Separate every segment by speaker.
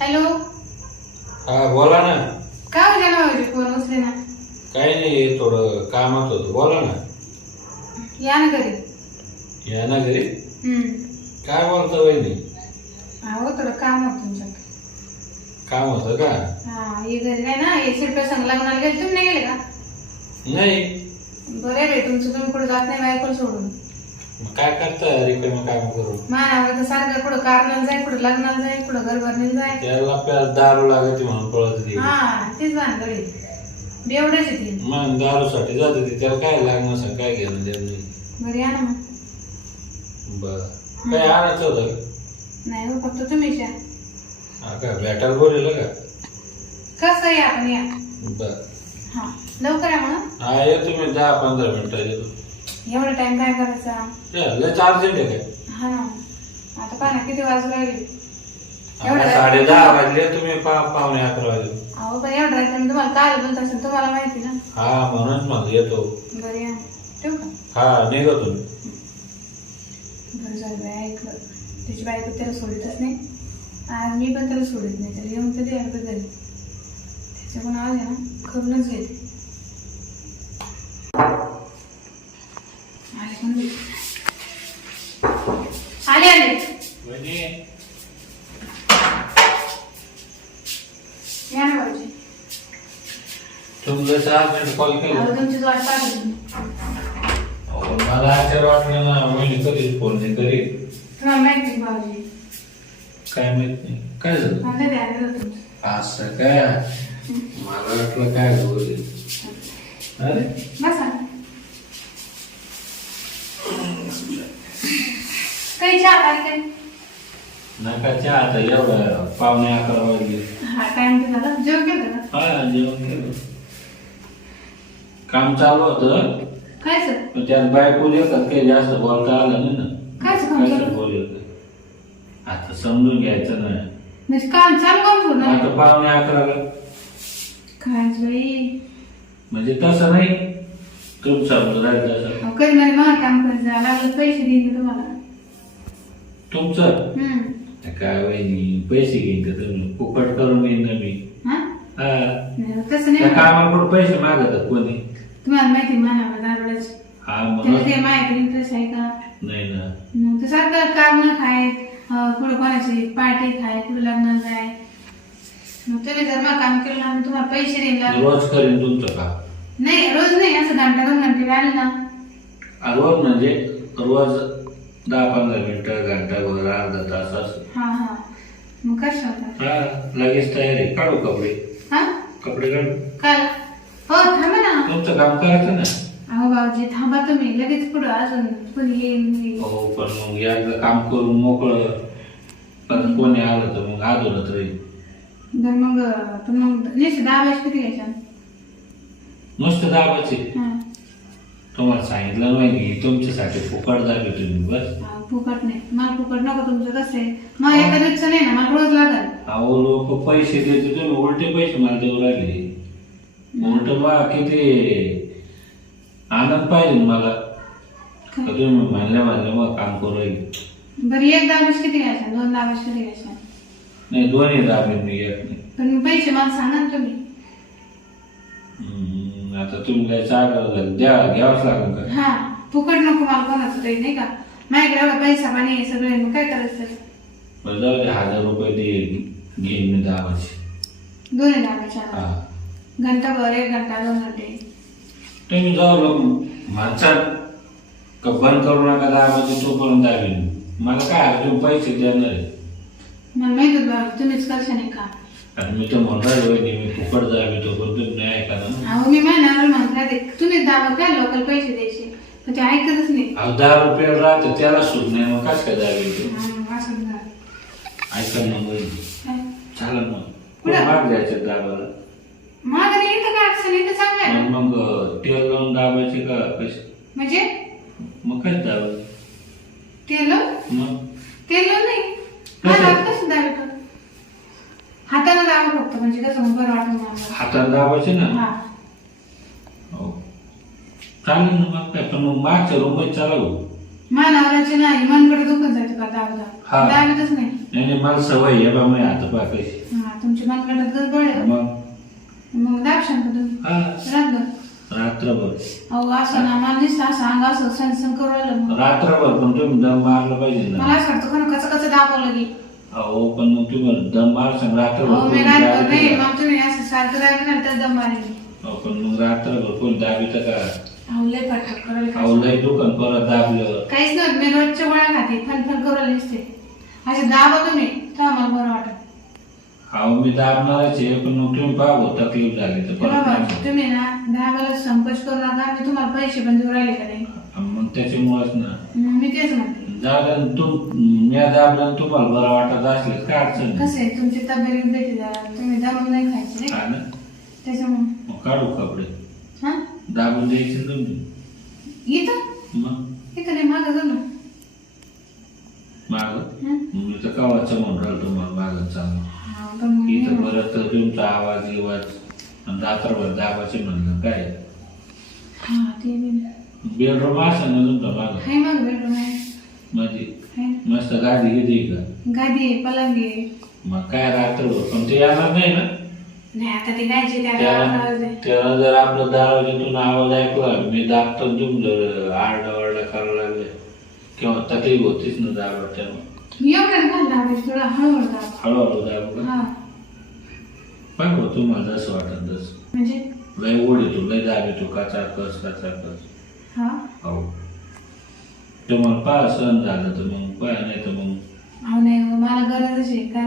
Speaker 1: Hello?
Speaker 2: हा बोला ना.
Speaker 1: काय हो जनावरचे फोन उचले ना
Speaker 2: काही नाही थोडं कामात होतं. बोला ना.
Speaker 1: या ना घरी.
Speaker 2: या ना घरी?
Speaker 1: हम्म.
Speaker 2: काय बोलता वहिनी?
Speaker 1: अहो थोडं काम होतं तुमच्याकडे.
Speaker 2: काम होतं का?
Speaker 1: हा हे घरी नाही ना हे शिल्पे संग लग्नाला गेले तुम्ही नाही गेले का?
Speaker 2: नाही.
Speaker 1: बरं आहे तुमचं तुम्ही कुठे जात नाही बायकोला सोडून.
Speaker 2: काय करता? रिकामी काम करून?
Speaker 1: मानावर तर सारखं कुठं कारणाला जाय कुठं लग्नाला जाय कुठं घर भरणीला जाय.
Speaker 2: त्याला आपल्याला दारू लागते म्हणून पळत ती
Speaker 1: हा तेच भानगडी. बेवडेच आहे ती.
Speaker 2: मग दारूसाठी जाते ती. त्याला काय लागणार सांग? काय घेणं देणं
Speaker 1: बरं ना मग.
Speaker 2: बर. काय आणायचं होतं? का?
Speaker 1: नाही हो फक्त तुम्हीच या.
Speaker 2: हा का? भेटायला बोललेलं का?
Speaker 1: कसं या आपण या?
Speaker 2: बर.
Speaker 1: हा लवकर या म्हणा.
Speaker 2: हा येतो मी दहा पंधरा मिनिटं येतो
Speaker 1: एवढा टाइम काय करायचा?
Speaker 2: हे, लय अर्जंट आहे काय
Speaker 1: हा ना. आता पहा ना किती वाजू राहिले? एवढं
Speaker 2: साडे दहा वाजले तुम्ही पा पावणे अकरा वाजले.
Speaker 1: अहो पण एवढं तुम्हाला काय बोलत असेल तुम्हाला माहिती ना.
Speaker 2: हा म्हणून मग येतो.
Speaker 1: बरं या. ठेवू का?
Speaker 2: हा निघतो मी
Speaker 1: बरं झालं बाई ऐकलं. त्याची बायको त्याला सोडितच नाही. आज मी पण त्याला सोडित नाही त्याला येऊन कधी हरकत झाली त्याच्याकडून आज आहे ना करूनच घेते आले पण बे. आले. आले या ना भाऊजी
Speaker 2: तुमचं चार मिनिट कॉल केला.
Speaker 1: अहो तुमची वाट.
Speaker 2: अहो, मला आश्चर्य वाटलं ना मुली कधीच फोन नाही करी
Speaker 1: तुम्हाला माहिती आहे भाऊजी
Speaker 2: काय माहीत नाही. काय झालं?
Speaker 1: मला होतं.
Speaker 2: असं काय मला वाटलं काय बोल अरे?
Speaker 1: बसा. काही चहा काही
Speaker 2: नका चहा आता एवढं पावणे अकरा वाजले.
Speaker 1: हा टाइम तर झाला जेवण केलं का?
Speaker 2: हा जेवण केलं. काम चालू होतं.
Speaker 1: काय सर?
Speaker 2: पण त्यात बायको येतात काही जास्त बोलता आलं नाही ना.
Speaker 1: कायच काम
Speaker 2: काय
Speaker 1: चालू?
Speaker 2: बोलत आता समजून घ्यायचं ना
Speaker 1: म्हणजे काम चालू काम सोडणार
Speaker 2: आता पावणे अकराला
Speaker 1: काय बाई?
Speaker 2: म्हणजे तसं नाही. तुमचं राहिलं तसं.
Speaker 1: अहो, कधी मला मला काम करायचं लागलं पैसे देईन मी तुम्हाला?
Speaker 2: तुमचं?
Speaker 1: हम्म.
Speaker 2: काय वहिनी पैसे घेईन का तुम्ही? फुकट करून येईन ना मी.
Speaker 1: हा?
Speaker 2: हा.
Speaker 1: नाही, तसं
Speaker 2: त्या कुठं पैसे मागतात कोणी?
Speaker 1: तुम्हाला माहिती
Speaker 2: हा
Speaker 1: त्याला
Speaker 2: म्हणून
Speaker 1: ते इंटरेस्ट आहे का?
Speaker 2: नाही ना.
Speaker 1: मग ते सारखं अं, कुठं कोणाची पार्टी खाय कुठं लग्न जाय. मग तुम्ही जर मग काम केलं ना मी तुम्हाला पैसे देईन लागले.
Speaker 2: रोज करीन तुमचं काम.
Speaker 1: नाही रोज नाही असं घंटा दोन घंटे आले ना.
Speaker 2: आ, रोज म्हणजे? रोज दहा पंधरा मिनिटं घंटाभर अर्धा तास असं.
Speaker 1: हा हा. मग कशा होता
Speaker 2: हा लगेच तयारी. काढू कपडे.
Speaker 1: हा?
Speaker 2: कपडे काढू.
Speaker 1: काल हो थांबा ना.
Speaker 2: तुमचं काम करायचं ना?
Speaker 1: अहो भाऊजी थांबा तुम्ही. लगेच पुढं अजून कोणी येईल नाही.
Speaker 2: हो पण मग एकदा काम करून मोकळं. परत कोणी आलं तर मग आदोलत राहील.
Speaker 1: तर मग पण मग निश्चित दहा वेळेस किती घ्यायच्या
Speaker 2: नुसतं दाबाचे
Speaker 1: हा.
Speaker 2: तुम्हाला सांगितलं नाही मी तुमच्यासाठी फुकट दाबे तुम्ही बस.
Speaker 1: अहो, फुकट नाही. मला फुकट नको तुमचं कसं आहे? मला एका दिवसाचं नाही ना मला रोज लागल.
Speaker 2: अहो लोक पैसे देते तुम्ही उलटे पैसे मला देऊ राहिले उलट बा किती? आनंद पाहिजे मला. तुम्ही म्हणल्या म्हणल्या मग काम करू राहिले.
Speaker 1: बरं एक दावेश किती घ्यायच्या? दोन दावेश किती घ्यायच्या?
Speaker 2: नाही दोन्ही दाबे मी येत नाही.
Speaker 1: पण पैसे मला सांगा ना तुम्ही.
Speaker 2: हम्म, आता तुम्ही काय चाललं झालं द्या घ्यावंच लागेल का?
Speaker 1: हा फुकट नको मला कोणाचं काही नाही का? माझ्याकडे एवढा पैसा पाणी आहे सगळं मग काय करायचं त्याचं?
Speaker 2: बरं जाऊ दे हजार रुपये दे घेईन मी दाबाचे
Speaker 1: दोन्ही दावेच्या
Speaker 2: हा.
Speaker 1: घंटा भर एक घंटा दोन घंटे.
Speaker 2: तुम्ही जाऊ लोक माणसात का बंद करू नका दाबाचे तोपर्यंत दाबीन. मला काय तुम्ही पैसे देणार आहे?
Speaker 1: मला माहीत होतं तुम्हीच करशा नाही का?
Speaker 2: आणि मी तर म्हणणार वहिनी मी फुकट दाबितो पण तुम्ही नाही ऐका ना
Speaker 1: अहो मी महिन्यावर म्हणतात आहे, तुम्हीच दावा काय लोकल पैसे द्यायचे पण ते ऐकतच नाही.
Speaker 2: अहो दहा रुपये राहते त्याला सुट नाही मग कस काय दाबी
Speaker 1: हा, मग असं झालं.
Speaker 2: ना
Speaker 1: काय?
Speaker 2: चालेल मग? कुठं? माग जायचं दाबाला
Speaker 1: मागं नाही इथं काय अडचण इथं चांगलं आहे
Speaker 2: मग
Speaker 1: ना.
Speaker 2: मग तेल लावून दाबायचे का? कसे
Speaker 1: म्हणजे?
Speaker 2: मग काय दाबायचे
Speaker 1: तेल लावून?
Speaker 2: मग
Speaker 1: तेल लावून नाही
Speaker 2: कसं?
Speaker 1: मला हात कसं दाबतो हातानं दाबा फक्त म्हणजे कसं मग बरं मला
Speaker 2: हातात दाबायचे ना?
Speaker 1: हा.
Speaker 2: हो. चालेल ना मग काय? पण मग मागच्या रूममध्ये चालू
Speaker 1: मानावराचे नाही मनकडे दुखत जाते का? दाब
Speaker 2: हा.
Speaker 1: दाब दाबतच नाही.
Speaker 2: नाही नाही मला सवय आहे बा मी आता पा कशी
Speaker 1: हा तुमची मनगटात गडबड आहे.
Speaker 2: मग?
Speaker 1: मग दाक्षण का तुम्ही?
Speaker 2: हा.
Speaker 1: रातभर
Speaker 2: रात्रभर.
Speaker 1: अहो असं ना मला नुसतं असं अंग असं सणसण करू राहिलं मग.
Speaker 2: रात्रभर पण तुम्ही दम मारला पाहिजे
Speaker 1: मला
Speaker 2: ना
Speaker 1: असं वाटतं कोण कसं कसं दाबवलं की
Speaker 2: अहो पण मग तुम्ही दम मार सांग रात्रभर
Speaker 1: अहो मी नाही? मग तुम्ही असं सारखं दाबणार तर दम मारेल.
Speaker 2: अहो, पण मग रात्रभर कोणी दाबीत का?
Speaker 1: अहो लय पटकन करायला काय
Speaker 2: अहो लय दुकान परत दाबल्यावर.
Speaker 1: काहीच नाही मी रोजच्या गोळ्या खाते फन फन करू असते असे दाबा तुम्ही तेव्हा मला बरं वाटत.
Speaker 2: अहो मी दाबणारच आहे पण मग तुम्ही पाहू तकलीफ झाली तर परत
Speaker 1: बाबा
Speaker 2: नाही.
Speaker 1: तुम्ही ना दाबाला संकोच करू नका मी तुम्हाला पैसे पण देऊ राहिले का नाही?
Speaker 2: मग त्याच्यामुळेच ना.
Speaker 1: मग मी तेच म्हणते.
Speaker 2: दाबलं तुम मी दाबलं तुम्हाला बरं वाटत असले काय अडचण नाही.
Speaker 1: कसं आहे? तुमची तब्येत जरा. तुम्ही दाबून नाही खायची
Speaker 2: हा ना.
Speaker 1: त्याच्यामुळे.
Speaker 2: मग काढू कपडे.
Speaker 1: हा?
Speaker 2: दाबून द्यायचे ना तुम्ही.
Speaker 1: इथं?
Speaker 2: मग?
Speaker 1: इथं नाही मागं ना
Speaker 2: माग? मी तर कवाचं म्हणून राहिलो तुम्हाला मागं चालू
Speaker 1: हा, पण मग मी
Speaker 2: इथं परत तुमचा आवाज इवाज आणि रात्रभर दाबाचे म्हणलं काय?
Speaker 1: हा ते बी
Speaker 2: बेडरूम असेल ना तुमचा माग?
Speaker 1: हाय मग बेडरूम आहे.
Speaker 2: मस्त गाडी घेते का
Speaker 1: गादी आहे पलंग आहे.
Speaker 2: मग काय रात्रभर पण ते येणार नाही ना?
Speaker 1: नाही आता ते गायचे त्याला
Speaker 2: त्याला
Speaker 1: आवाज आहे.
Speaker 2: त्याला जर आपलं दरवाज्यातून आवाज ऐकला मी दाबतो तुम्ही जर आरडा ओरडा करायला लागले किंवा तकलीफ होतीच ना दाबा त्यामुळे
Speaker 1: एवढं घाल दाबायचं थोडा हळूहळू दाब.
Speaker 2: हळूहळू दाबा
Speaker 1: हा.
Speaker 2: पण हो तुम्हाला जसं वाटत तसं
Speaker 1: म्हणजे?
Speaker 2: लय ओढ येतो लय दाब येतो काचा कस काचा कस.
Speaker 1: हा.
Speaker 2: हो तुम्हाला पहा सण झालं तर मग पहा नाही तर मग.
Speaker 1: अहो नाही हो, मला गरजच आहे काय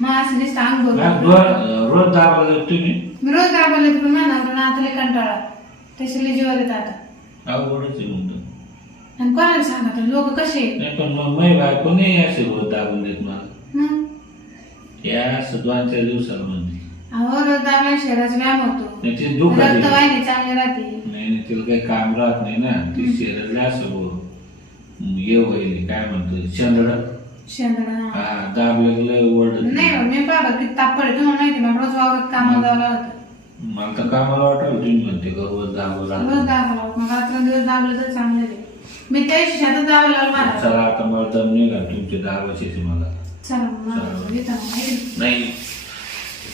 Speaker 1: मग असं भरून.
Speaker 2: रोज रोज दाबायला तुम्ही?
Speaker 1: मी रोज दाबायला पण म्हणा पण आता लय कंटाळा त्याच्याला जीवावर येत आता.
Speaker 2: अवघडच आहे म्हणतो
Speaker 1: आणि कोणाला सांगा लोक कसे?
Speaker 2: नाही पण मग मै नाही असे रोज दाबून देत मला.
Speaker 1: हं?
Speaker 2: या दोन चार
Speaker 1: अहो रोज दाबल्या शरीराचा व्यायाम होतो.
Speaker 2: नाही ते दुखत आहे.
Speaker 1: रक्तवाहिनी चांगली राहते.
Speaker 2: नाही नाही तिला काही काम राहत नाही ना. ती शरीराला असं. ये होईल काय म्हणतो चंद्र
Speaker 1: शेंदणा
Speaker 2: हा लय ओरडत
Speaker 1: नाही हो, मी बाबा किती तापड तुम्हाला माहिती मला रोज वावरात कामाला जावं लागतं
Speaker 2: मला तर कामाला वाटलं तुम्ही म्हणते का रोज दाबं
Speaker 1: रोज दाबायला लागतं. मग रात्र दिवस दाबलं तर चांगलं आहे. मी त्या शेतात दाबायला लावलं मला.
Speaker 2: चला आता मला दम निघा तुमचे दाबाचे मला.
Speaker 1: चला मग येतं मग,
Speaker 2: नाही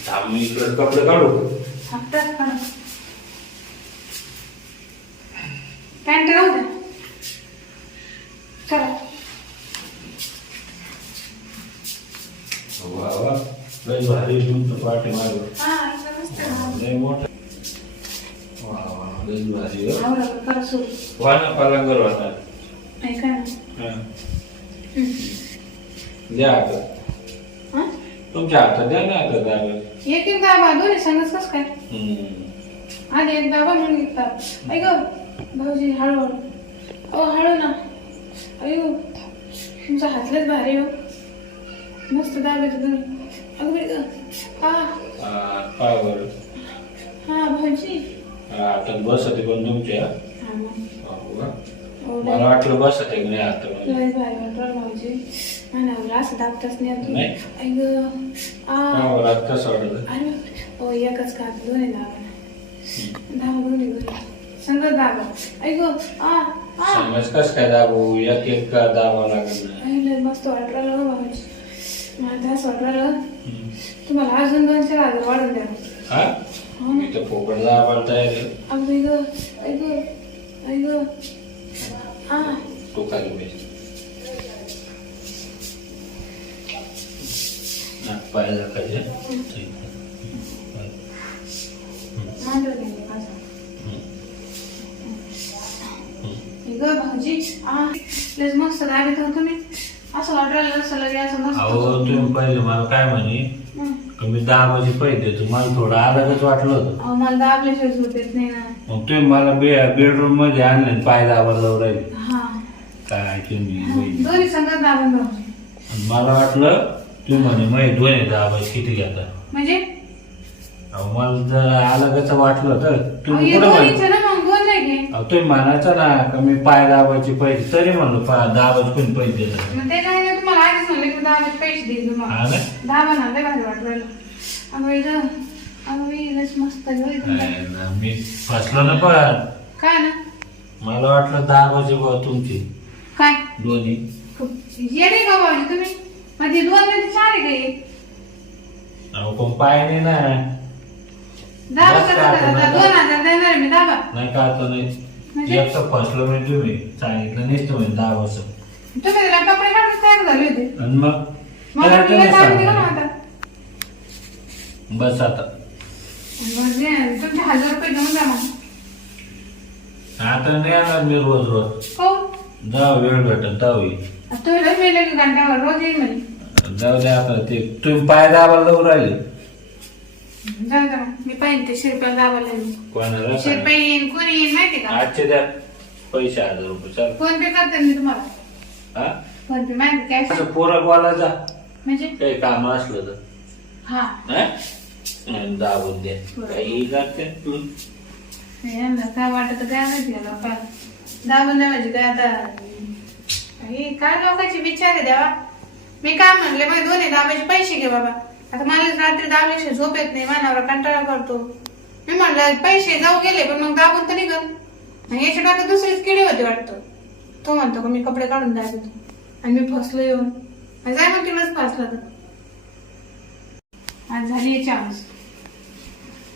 Speaker 2: थांब मी इकडे कपडे काढू.
Speaker 1: नाही? हप्त्यात काढा. पॅन्ट राहू द्या.
Speaker 2: लय भारी तुमचं
Speaker 1: मस्त आहे.
Speaker 2: लय मोठं लय भारी.
Speaker 1: आवडलं का? करा सुरू.
Speaker 2: वा ना पलंगावर वाटा
Speaker 1: ऐका ना.
Speaker 2: हा.
Speaker 1: हं.
Speaker 2: द्या आता? तुमच्या हातात द्या ना आता दाबा
Speaker 1: एक एक दाबा दोन्ही संगच कस काय. आधी एक दाबा म्हणून दाब ऐक भाऊजी हळूहळू अहो हळू ना अयो तुमचा हातलेच भारी हो. मस्त दाबायचं तुम्ही. अगं बाई गं. हा.
Speaker 2: हा, पाय बरं?
Speaker 1: हा भाऊजी.
Speaker 2: हा, आता बसते पण तुमच्या.
Speaker 1: हा मग.
Speaker 2: हो का?
Speaker 1: हो, लय-
Speaker 2: मला वाटलं बसते की नाही आता.
Speaker 1: लय भारी वाटलं भाऊजी. मला असं दाबताच नाही आता.
Speaker 2: नाही?
Speaker 1: ऐक आ.
Speaker 2: पाय बरं आता कसं वाटत
Speaker 1: अरे ओ एकच का दोन्ही दाबा दाबा दोन्ही दोन्ही संगत दाबा. ऐक आ.
Speaker 2: समज कस काय दाबू? एक एक का दाबा नाही
Speaker 1: लय मस्त वाटलं हो भाऊजी मला तर असं वाटलं
Speaker 2: हम्म.
Speaker 1: तुम्हाला अजून दोन चार हजार वाढून द्या.
Speaker 2: हा?
Speaker 1: हो
Speaker 2: मी
Speaker 1: ना
Speaker 2: तर पोपट दाबायला तयार आहे.
Speaker 1: अगं ऐक ऐक ऐक आ
Speaker 2: तो खाली पाहिजे हा, पाय दाखायचे ठीक
Speaker 1: मस्त असं वाटलं असं मस्त
Speaker 2: अहो तुम्ही पहिले मला काय म्हणे?
Speaker 1: हं.
Speaker 2: का मी दहा देतो. मला थोडं अलगच वाटलं होतं.
Speaker 1: अहो मला दाबल्याशिवाय झोप येत नाही ना.
Speaker 2: मग तुम्ही मला बे बेडरूममध्ये आणले आणि पाय दाबायला लावून राहिले
Speaker 1: हा.
Speaker 2: काय तुम्ही? बाई.
Speaker 1: दोन्ही संगत दाबून भाऊजी
Speaker 2: आणि मला वाटलं तुम्ही म्हणे दाबा किती घेता?
Speaker 1: म्हणजे?
Speaker 2: अहो, मला जर अलगच वाटलं होतं.
Speaker 1: अहो,
Speaker 2: तुम्ही
Speaker 1: हे
Speaker 2: कुठं म्हणे?
Speaker 1: ना
Speaker 2: अहो, तुम्ही म्हणायचं ना का मी पाय दाबायचे पैसे तरी म्हणलो पाय दाबायचे कोणी पैसे देतात
Speaker 1: मग ते काय नाही तुम्हाला आधीच म्हणलं की दाबाचे पैसे देईल तुम्हाला
Speaker 2: हा ना?
Speaker 1: दाबा ना लय भारी वाटू राहिलं. अगं बाई गं. अगं बाई लयच मस्त आहे गं तुमचं.
Speaker 2: नाही ना, मी फसलो ना पण.
Speaker 1: काय ना?
Speaker 2: मला वाटलं दाबायचे बुवा तुमची.
Speaker 1: काय?
Speaker 2: दोन्ही.
Speaker 1: खूप येडे का भाऊजी तुम्ही. माझी दोन मिनिट चार आहे काही
Speaker 2: अहो पण पायाने ना.
Speaker 1: दाबा
Speaker 2: बस
Speaker 1: कसं
Speaker 2: का
Speaker 1: करायचं?
Speaker 2: आपण
Speaker 1: दोन हजार देणार आहे मी दाबा.
Speaker 2: नाही का आता नाही?
Speaker 1: म्हणजे?
Speaker 2: एक तर फसलो मी तुम्ही सांगितलं नाही तुम्ही दहा वर्ष.
Speaker 1: तुम्ही त्याला कपडे काढून तयार झाले होते.
Speaker 2: आणि मग? त्याला
Speaker 1: दिला ना. आता
Speaker 2: बस आता.
Speaker 1: म्हणजे तुमचे हजार रुपये घेऊन जा मग.
Speaker 2: आता नाही येणार मी रोज रोज.
Speaker 1: हो.
Speaker 2: जा वेळ भेटत जाऊ.
Speaker 1: तुम्ही रोज वेळ की घंट्यावर रोज येईल म्हणे
Speaker 2: जाऊ द्या आता ते. तुम्ही पाय दाबायला जाऊ राहिले.
Speaker 1: जाऊ दे मग. मी पाहिजे ते शिरप्या दाबायला येईल.
Speaker 2: कोणाला
Speaker 1: शिरप्या
Speaker 2: सांगा.
Speaker 1: येईन कोणी येईन माहिती का?
Speaker 2: आजचे द्या पैसे हजार रुपये चाल.
Speaker 1: फोन पे करते मी तुम्हाला.
Speaker 2: हा?
Speaker 1: फोन पे माहिती कॅश
Speaker 2: असं पोरं बोलायचा
Speaker 1: म्हणजे?
Speaker 2: काही काम असलं तर.
Speaker 1: हा.
Speaker 2: हा? आणि दाबून द्या काही करते तू.
Speaker 1: यांना काय वाटत काय माहिती लोकांना. दाबून द्या म्हणजे काय आता? हे काय लोकांचे विचार आहे देवा. मी काय म्हणले मग दोन्ही दाबाचे पैसे घे बाबा. आता मला रात्री दाबल्याशिवाय झोप येत नाही मानावर कंटाळा करतो. मी म्हणलं पैसे जाऊ गेले पण मग दाबून तर निघल आणि याच्या डोक्यात दुसरीच किडी होती वाटतं. तो म्हणतो का मी कपडे काढून दाबतो आणि मी फसलो येऊन. जाय मग तिकडंच फसला तर आज झाली याची आमची